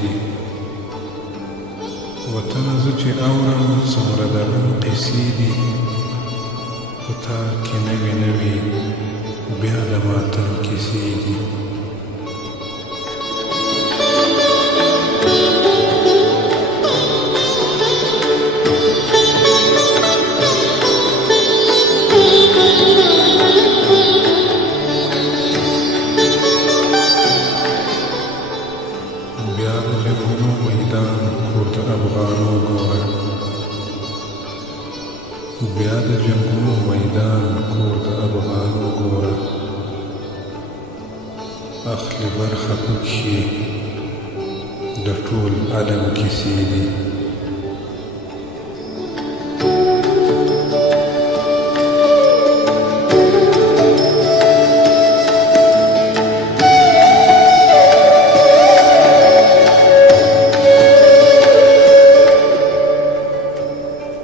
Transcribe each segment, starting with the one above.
دي وطنه زه چې اورم څومره د غم قصې دي په تا کې نوې نوې بیا د ماتم کیسې دي بیا د جنګونو میدان کور د افغانو ګوره بیا د جنګونو میدان کور د افغانو ګوره اخلي برخه پکښې د ټول عالم کیسې دي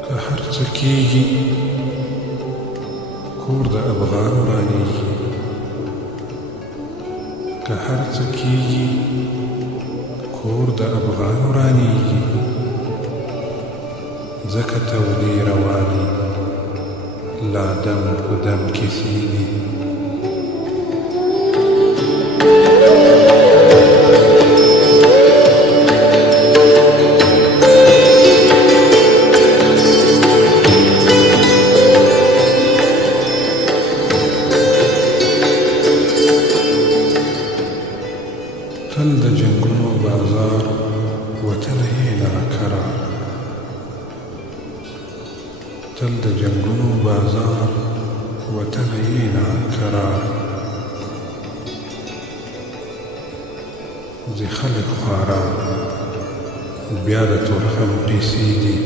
که هر څه کېږي کور د افغانو رانیږي که هر څه کېږي کور د افغانو رانیږي ځکه تودې روانې لا دم په دم کیسې دي تل د جنګونو بازار وطنه یې ناکرار تل د جنګونو بازار وطنه یې ناکرار ځي خلک خواران بیا د تورخم قیسې دي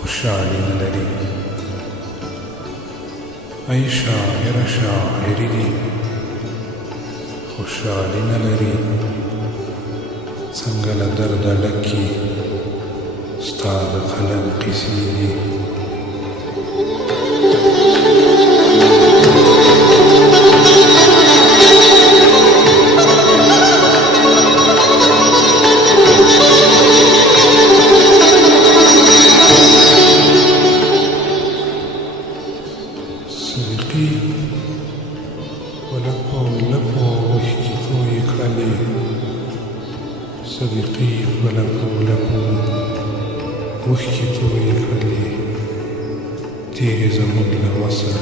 خوشحالي نه لري ای شاعر شاعري دي خوشحالي نه لري څنګه له درده ډکې ستا د قلم قیسې دي صدیقي په لپو لپو اوښکې تویې کړلې صدیقي په لپو لپو اوښکې تویې کړلې تېرې زموږ له وسه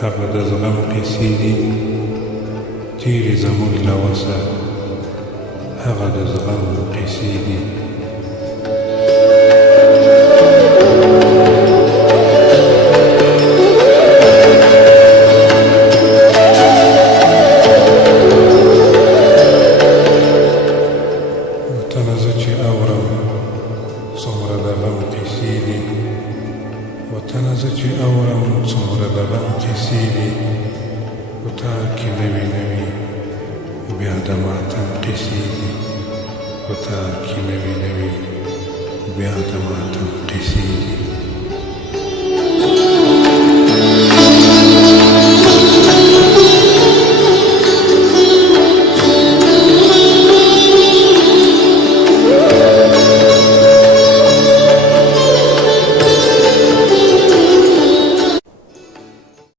هغه د زغم قیسې دي تېرې زموږ له وسه هغه د زغم قیسې دي وطنه زه چې اورم څومره د غم قیسې دي وطنه زه چې اورم څومره د غم قیسې دي په تا کې نوې نوې بیا د ماتم قیسې دي په تا کې نوې نوې بیا د ماتم قیسې دي